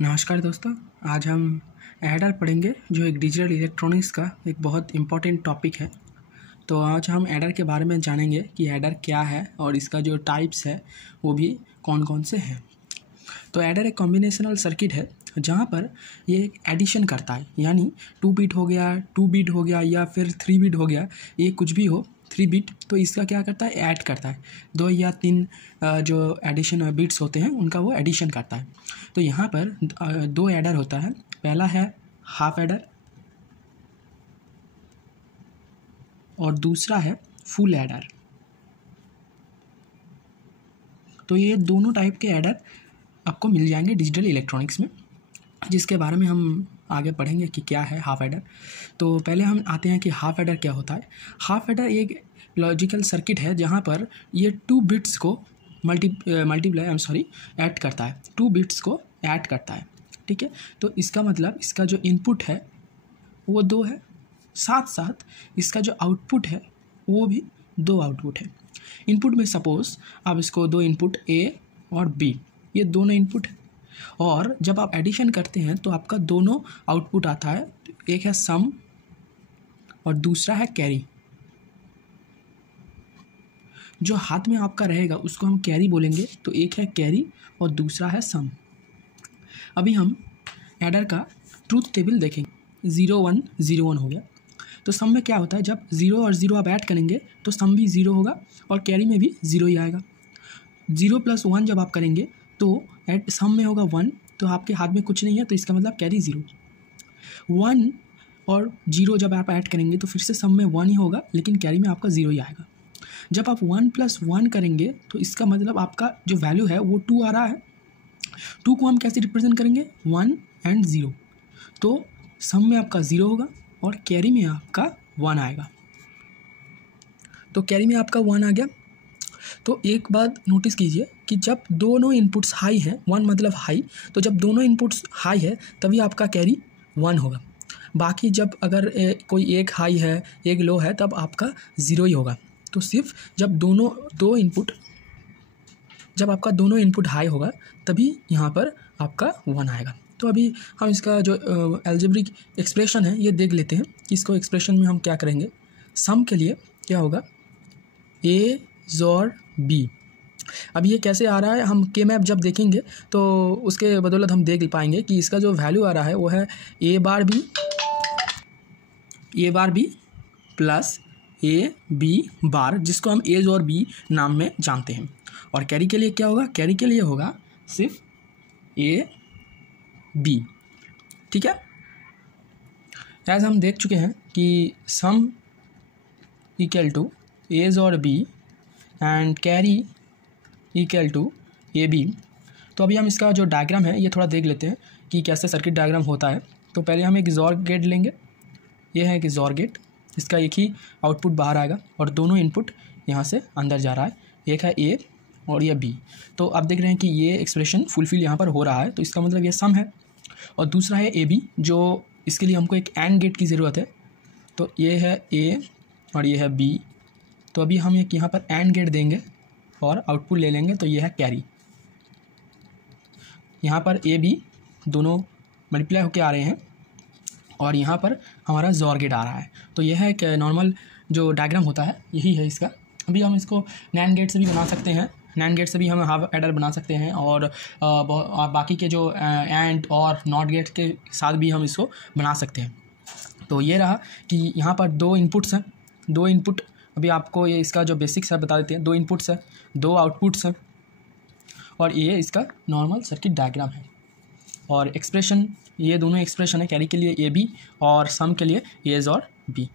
नमस्कार दोस्तों, आज हम एडर पढ़ेंगे जो एक डिजिटल इलेक्ट्रॉनिक्स का एक बहुत इम्पॉर्टेंट टॉपिक है। तो आज हम एडर के बारे में जानेंगे कि एडर क्या है और इसका जो टाइप्स है वो भी कौन कौन से हैं। तो एडर एक कॉम्बिनेशनल सर्किट है जहाँ पर ये एडिशन करता है, यानी 2 बिट हो गया, 2 बिट हो गया या फिर 3 बिट हो गया, ये कुछ भी हो 3 बिट, तो इसका क्या करता है, ऐड करता है। 2 या 3 जो एडिशन बिट्स होते हैं उनका वो एडिशन करता है। तो यहाँ पर 2 एडर होता है। पहला है हाफ एडर और दूसरा है फुल एडर। तो ये दोनों टाइप के एडर आपको मिल जाएंगे डिजिटल इलेक्ट्रॉनिक्स में, जिसके बारे में हम आगे पढ़ेंगे कि क्या है हाफ एडर। तो पहले हम आते हैं कि हाफ एडर क्या होता है। हाफ एडर एक लॉजिकल सर्किट है जहाँ पर ये 2 बिट्स को ऐड करता है, 2 बिट्स को ऐड करता है। ठीक है, तो इसका मतलब इसका जो इनपुट है वो 2 है, साथ साथ इसका जो आउटपुट है वो भी 2 आउटपुट है। इनपुट में सपोज आप इसको 2 इनपुट ए और बी, ये दोनों इनपुट है, और जब आप एडिशन करते हैं तो आपका दोनों आउटपुट आता है। एक है सम और दूसरा है कैरी। जो हाथ में आपका रहेगा उसको हम कैरी बोलेंगे, तो एक है कैरी और दूसरा है सम। अभी हम एडर का ट्रूथ टेबल देखेंगे। 0 1 0 1 हो गया, तो सम में क्या होता है, जब 0 और 0 आप ऐड करेंगे तो सम भी 0 होगा और कैरी में भी 0 ही आएगा। 0 + 1 जब आप करेंगे तो सम में होगा 1, तो आपके हाथ में कुछ नहीं है, तो इसका मतलब कैरी 0। 1 और 0 जब आप ऐड करेंगे तो फिर से सम में 1 ही होगा, लेकिन कैरी में आपका 0 ही आएगा। जब आप 1 + 1 करेंगे तो इसका मतलब आपका जो वैल्यू है वो 2 आ रहा है। 2 को हम कैसे रिप्रेजेंट करेंगे, 1 और 0, तो सम में आपका 0 होगा और कैरी में आपका 1 आएगा। तो कैरी में आपका 1 आ गया। तो एक बात नोटिस कीजिए कि जब दोनों इनपुट्स हाई हैं, 1 मतलब हाई, तो जब दोनों इनपुट्स हाई है तभी आपका कैरी 1 होगा। बाकी जब अगर कोई एक हाई है एक लो है तब आपका 0 ही होगा। तो सिर्फ जब जब आपका दोनों इनपुट हाई होगा तभी यहाँ पर आपका 1 आएगा। तो अभी हम इसका जो एल्जेब्रिक एक्सप्रेशन है ये देख लेते हैं कि इसको एक्सप्रेशन में हम क्या करेंगे। सम के लिए क्या होगा, ए जोर बी। अब ये कैसे आ रहा है, हम के मैप जब देखेंगे तो उसके बदौलत हम देख पाएंगे कि इसका जो वैल्यू आ रहा है वो है a bar b plus a b bar, जिसको हम ए और बी नाम में जानते हैं। और कैरी के लिए क्या होगा, कैरी के लिए होगा सिर्फ ए बी। ठीक है, ऐसा हम देख चुके हैं कि सम इक्वल टू ए और B and carry equal to A B. तो अभी हम इसका जो डायग्राम है ये थोड़ा देख लेते हैं कि कैसे सर्किट डायग्राम होता है। तो पहले हम एक XOR गेट लेंगे। ये है एक XOR गेट, इसका एक ही आउटपुट बाहर आएगा और दोनों इनपुट यहाँ से अंदर जा रहा है। एक है ए और ये बी। तो आप देख रहे हैं कि ये एक्सप्रेशन फुलफिल यहाँ पर हो रहा है, तो इसका मतलब ये सम है। और दूसरा है ए बी, जो इसके लिए हमको एक AND गेट की ज़रूरत है। तो ये है ए और ये है बी। तो अभी हम एक यहाँ पर AND गेट देंगे और आउटपुट ले लेंगे, तो ये है कैरी। यहाँ पर ए बी दोनों मल्टीप्लाई होके आ रहे हैं और यहाँ पर हमारा XOR गेट आ रहा है। तो यह है एक नॉर्मल जो डायग्राम होता है, यही है इसका। अभी हम इसको NAND गेट से भी बना सकते हैं, NAND गेट से भी हम हाफ एडर बना सकते हैं, और बाकी के जो AND और NOT गेट के साथ भी हम इसको बना सकते हैं। तो ये रहा कि यहाँ पर 2 इनपुट्स हैं, 2 इनपुट। अभी आपको ये इसका जो बेसिक्स है बता देते हैं। 2 इनपुट्स है, 2 आउटपुट्स हैं, और ये इसका नॉर्मल सर्किट डायग्राम है। और एक्सप्रेशन, ये दोनों एक्सप्रेशन है, कैरी के लिए ए बी और सम के लिए ए और बी।